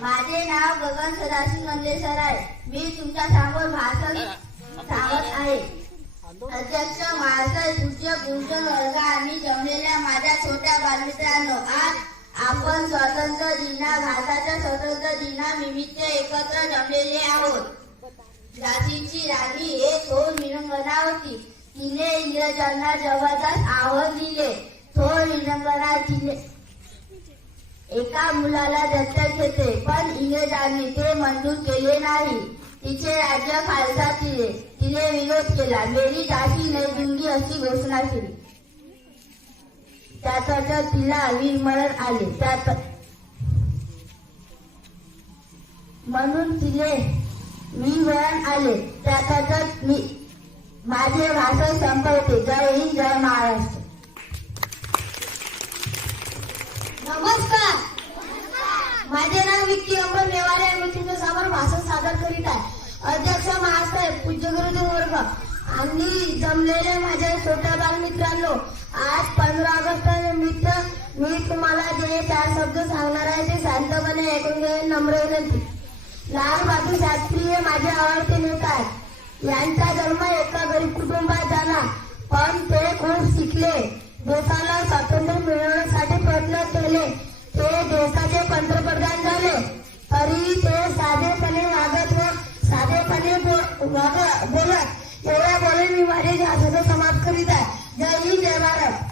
माझे नाव गगन सदाशिव नंदेसर आहे. मी तुमच्या समोर भाषण सांगत आहे. अध्यक्ष महाशय, पूज्य गुरुजन वर्ग आणि जमलेल्या माझ्या छोट्या बालमित्रांनो, आज आपण स्वातंत्र्य दिना भारताच्या स्वातंत्र्य दिनानिमित्त एकत्र जमलेले आहोत. झाशीची राणी एक थोर वीरांगना होती. तिने इंग्रजांना जबरदस्त आव्हान दिले. थोर वीरांगना तिने एका मुलाला दत्तक घेतले, पण इंग्रजांनी ते मंजूर केले नाही. तिचे राज्य खालसा तिने विरोध केला. मेरी झाशी नहीं दूंगी अशी घोषणा केली. त्यात तिला वीरमरण आले. म्हणून तिने वीरमरण आले. त्यातच मी माझे भाषण संपवते. जय हिंद, जय महाराष्ट्र. नमस्कार. माझे नाव विक्की अंबर नेवारे आहे. मी तुमच्या समोर भाषण सादर करीत आहे. अध्यक्ष महाशय, पूज्य गुरुजन वर्ग आणि जमलेले माझ्या छोट्या बालमित्रांनो, आज 15 ऑगस्ट निमित्त मी तुम्हाला जे 4 शब्द सांगणार आहे ते शांतपणे ऐकून घेणे नम्र विनंती. लाल बहादूर शास्त्री हे माझे आवडते नेता आहेत. यांचा जन्म एका गरीब कुटुंबात झाला, पण ते खूप शिकले. देशाला स्वातंत्र्य मिळवण्यासाठी प्रयत्न केले. ते देशाचे पंतप्रधान झाले. तरी ते साधेपणे वागत व साधेपणे बोलत. एवढ्या बोलून मी माझे भाषण समाप्त करीत आहे. जय हिंद, जय Bharat.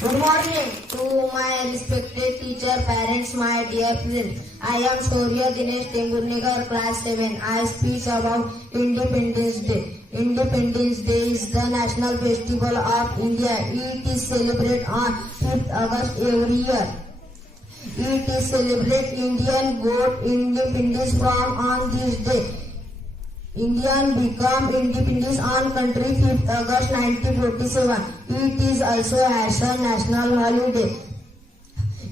Good morning to my respected teacher, parents, my dear friends. I am Shaurya Dinesh Tengurnikar, class 7. I speak about Independence Day. Independence Day is the national festival of India. It is celebrated on 5th August every year. It is celebrate Indian got independence from on this day. Indian become independence on country 5th August 1947. It is also as a national holiday.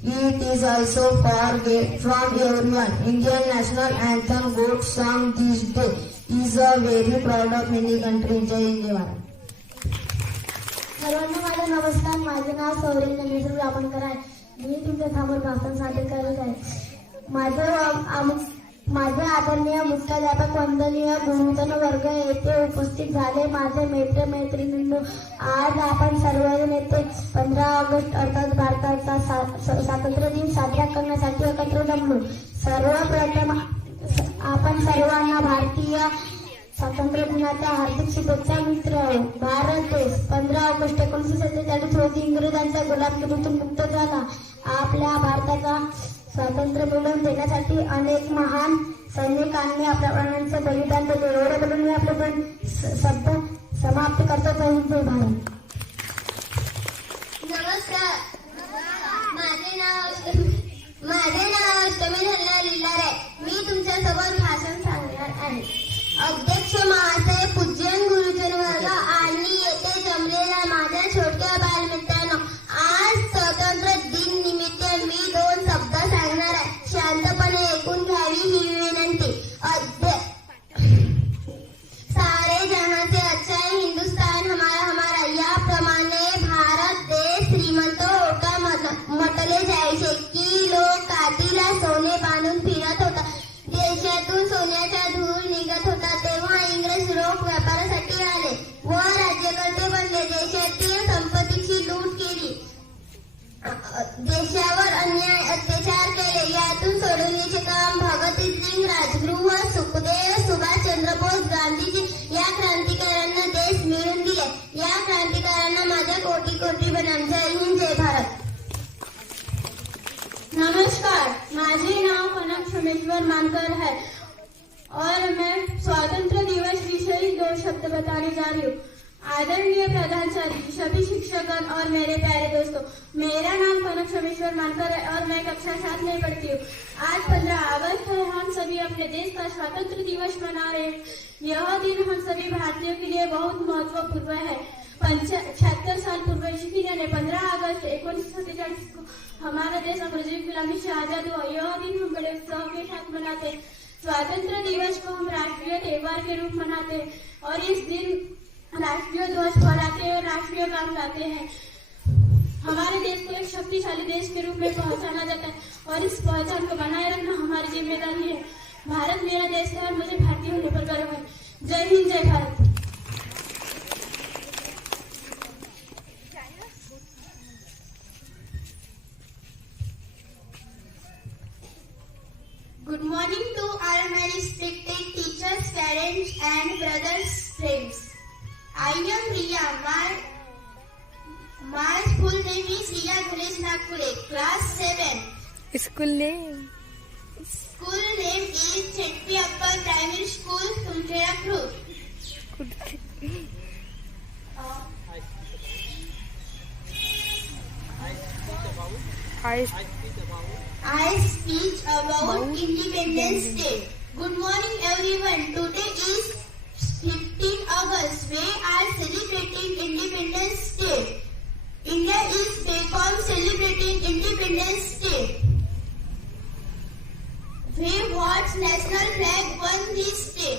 It is also forget from everyone. Indian national anthem got sung this day is a very proud of many countries. Jai Hind, Jai Bharat. सर्वांना माझा नमस्कार. माझे नाव सौरेन नंदेश्वर व्यापणकर आहे. मी तुमच्या समोर भाषण सादर करत आहे. माझे आदरणीय मुख्याध्यापक, वंदनीय गुरुजन वर्ग येथे उपस्थित झाले, माझे मित्र मैत्रिणींनो, आज आपण सर्वजण येथे 15 ऑगस्ट अर्थात भारताचा स्वातंत्र्य दिन साजरा करण्यासाठी एकत्र जमलो. सर्वप्रथम आपण सर्वांना भारतीय स्वातंत्र्य दिनाच्या हार्दिक शुभेच्छा. मित्र, भारत देश 15 ऑगस्ट 1947 रोजी इंग्रजांच्या गुलामगिरीतून मुक्त झाला. आपल्या भारताचा स्वातंत्र्य मिळवून देण्यासाठी अनेक महान सैनिकांनी आपल्या प्राणांचे बलिदान दिले. एवढे बोलून मी आपले शब्द समाप्त करतो. जय हिंद, जय भारत. नमस्कार. माझे नाव अष्टमी धनला लिहिणार आहे. मी तुमच्या सोबत भाषण सांगणार आहे. अध्यक्ष महाशय, पूज्य गुरुजन वर्ग आणि येथे जमलेल्या माझ्या छोट्या बालमित्रांनो, आज स्वातंत्र्य दिन निमित्त मी 2 शब्द सांगणार आहे. शांतपणे ऐकून घ्यावी ही विनंती. सारे जहां से अच्छा है हिंदुस्तान हमारा याप्रमाणे भारत देश श्रीमंत होता म्हटले जायचे की लोक काठीला सोने बांधून फिरत होता. देशातून सोन्याचा धूर निघत होता. तेव्हा इंग्रज रोख व्यापारासाठी आले व राज्यकर्ते बनले. देशातील संपत्तीची लूट केली. देशावर अन्याय अत्याचार केले. यातून सोडवण्याचे काम भगतसिंग, राजगुरू व सुखदेव, सुभाषचंद्र बोस, गांधीजी या क्रांतिकारकांना देश मिळवून दिले. या क्रांतिकारकांना माझ्या कोटी कोटी प्रणाम. जय हिंद, जय भारत. नमस्कार. माझे नाव कनक सोमेश्वर मानकर है और मैं स्वतंत्र दिवस विषय 2 शब्द बताने जा रही हूँ. आदरणीय प्रधानाचार्य, सभी शिक्षकगण और मेरे प्यारे दोस्तों, मेरा नाम कनक सोमेश्वर मानकर है और मैं कक्षा 7 में पढ़ती हूँ. आज 15 अगस्त है. हम सभी अपने देश का स्वतंत्र दिवस मना रहे हैं. यह दिन हम सभी भारतीयों के लिए बहुत महत्वपूर्ण है. 76 साल पूर्व यानी 15 अगस्त 1947 को हमारा देश अंग्रेजों की गुलामी से आजाद हुआ. यह दिन हम बड़े उत्साह के साथ मनाते हैं. स्वातंत्र दिवस को हम राष्ट्रीय त्योहार के रूप मनाते हैं और इस दिन राष्ट्रीय ध्वज फहराते हैं और राष्ट्रीय गान गाते हैं. हमारे देश को एक शक्तिशाली देश के रूप में पहचाना जाता है और इस पहचान को बनाए रखना भारत मेरा देश है और मुझे भारतीय होने पर गर्व है। जय हिंद, जय Bharat. Good morning to all my respected teachers, parents and brothers, friends. I am Riya. My full name is Riya Ganesh Nagpure, class 7. School name. School name is Chetri Upper Primary School, Tumkhera Group. I speak about Independence Day. Good morning everyone. Today is 15 August. We are celebrating Independence Day. India is back on celebrating Independence Day. We watch national flag on this day.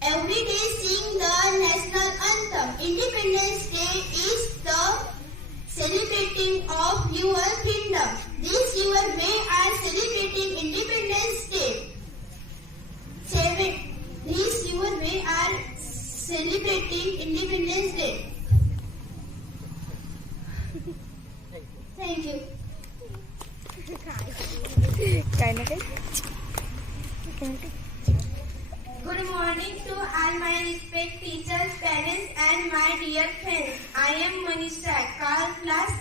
Every day sing the national anthem. Independence Day is the celebrating of your freedom. This year we are celebrating Independence Day. This year we are celebrating Independence Day. Thank you. काय ना काय. Good morning to all my respected teachers, parents and my dear friends. I am Manisha, class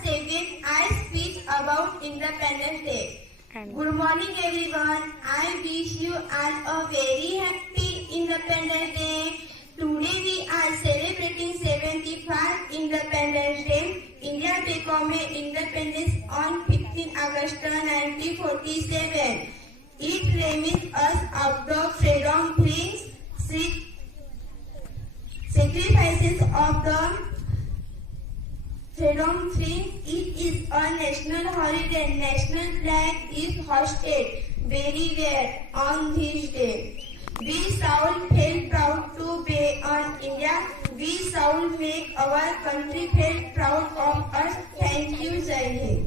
7. I speak about Independence Day. Good morning everyone. I wish you all a very happy Independence Day. Today we are celebrating 75th Independence Day. India became independence on 15 August 1947. It reminds us of the freedom brings sacrifices of the freedom brings. It is a national holiday. National flag is hoisted everywhere on this day. We shall feel proud to be on India. We shall make our country feel proud of us. Thank you, Jai Hind.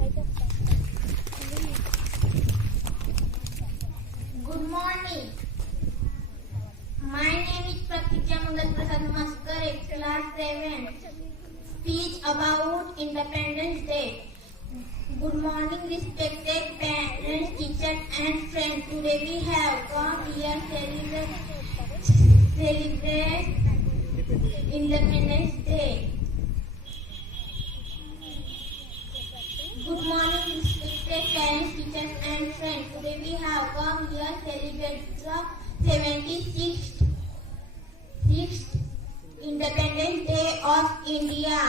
Good morning. My name is Pratikya Mungal Prasad Maskar, class 7. Speech about Independence Day. Good morning, respected parents, teachers, and friends. Today we have come here celebrate Independence Day. Good morning, respected parents, teachers, and friends. Today we have come here celebrate the 76th Independence Day of India.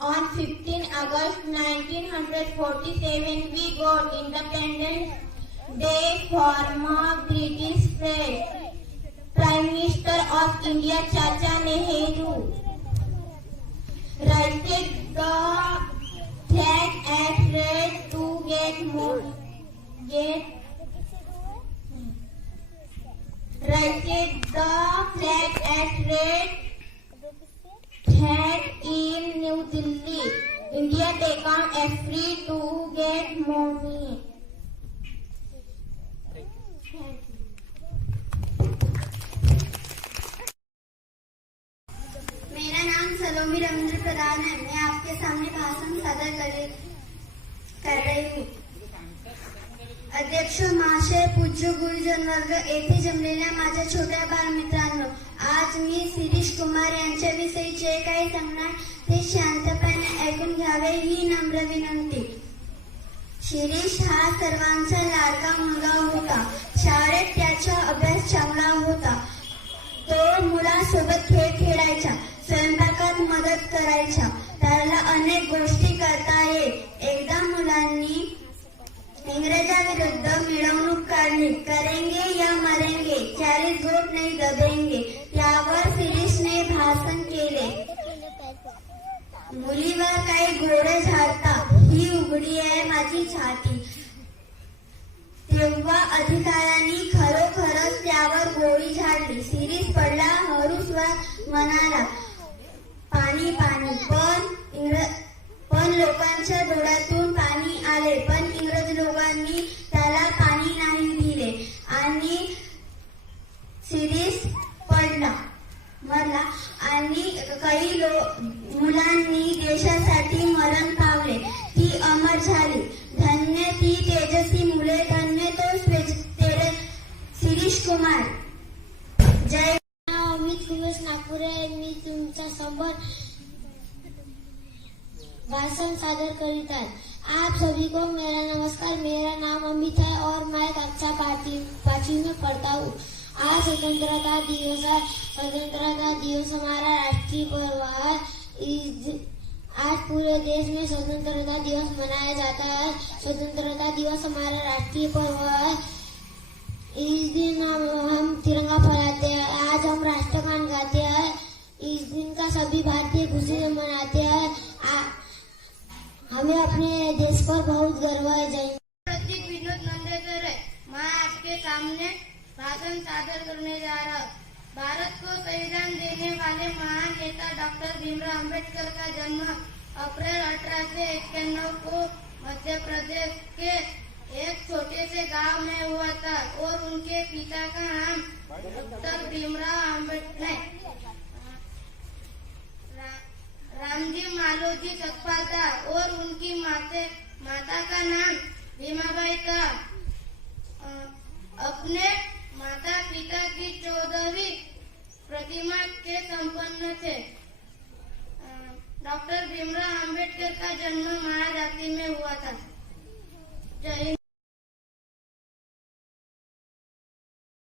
On 15 August 1947, we got Independence Day from British Prime Minister of India, Chacha Nehru, raised the flag at red to raised the flag at red had in New Delhi. India became free to get money. मेरा नाम सलोमी रविंद्र प्रधान है. मैं आपके सामने भाषण सादर कर रही हूँ. अध्यक्ष महाशय, पूज्य गुरुजन वर्ग, येथे जमलेल्या माझ्या छोट्या बालमित्रांनो, आज मी शिरीष कुमार यांच्याविषयी जे काही सांगणार ते शांतपणे ऐकून घ्यावे ही नम्र विनंती. शिरीष हा सर्वांचा लाडका मुलगा होता. शाळेत त्याचा अभ्यास चांगला होता. तो मुलांसोबत खेळ खेळायचा, स्वयंपाकात मदत करायचा. त्याला अनेक गोष्टी करता येत. एकदा मुलांनी इंग्रजांविरुद्ध मिरवणूक काढली. करेंगे या मरेंगे, 40 वोट नहीं दबेंगे यावर शिरीषने भाषण केले. मुलीवर काही घोडे झाडता, ही उघडी आहे माझी छाती. तेव्हा अधिकाऱ्यांनी खरोखरच त्यावर गोळी झाडली. शिरीष पडला. हरूस्वर म्हणाला, पाणी पाणी. पण लोकांच्या डोळ्यातून पाणी आले. पण इंग्रज लोकांनी त्याला पाणी नाही दिले आणि कुमार. जय. नाव अमित उमेश नागपुरे आहे. मी तुमच्या समोर भाषण सादर करीत आहे. आप सभी को मेरा नमस्कार. मेरा नाम अमित है और मैं कक्षा पांचवी में पढ़ता हूँ. आज स्वतंत्रता दिवस है. स्वतंत्रता दिवस हमारा राष्ट्रीय पर्व है. आज पूरे देश में स्वतंत्रता दिवस मनाया जाता है. स्वतंत्रता दिवस हमारा राष्ट्रीय पर्व है. इस दिन हम तिरंगा फहराते हैं. आज हम राष्ट्रगान गाते हैं. इस दिन का सभी भारतीय खुशी से मनाते हैं. हमें अपने देश पर बहुत गर्व है. जय. प्रतीक विनोद नंदेसर है. मैं आपके सामने भाषण सादर करने जा रहा हूँ. भारत को संविधान देने वाले महान नेता डॉक्टर भीमराव अंबेडकर का जन्म अप्रैल 1891 को मध्य प्रदेश के एक छोटे से गांव में हुआ था और उनके पिता का नाम डॉक्टर भीमराव अंबेडकर रामजी मालोजी सतपाल था और उनकी माता का नाम भीमाबाई था. अपने माता पिता की 14वीं प्रतिमा के संपन्न थे. डॉक्टर भीमराव अंबेडकर का जन्म महाजाति में हुआ था. जय हिंद.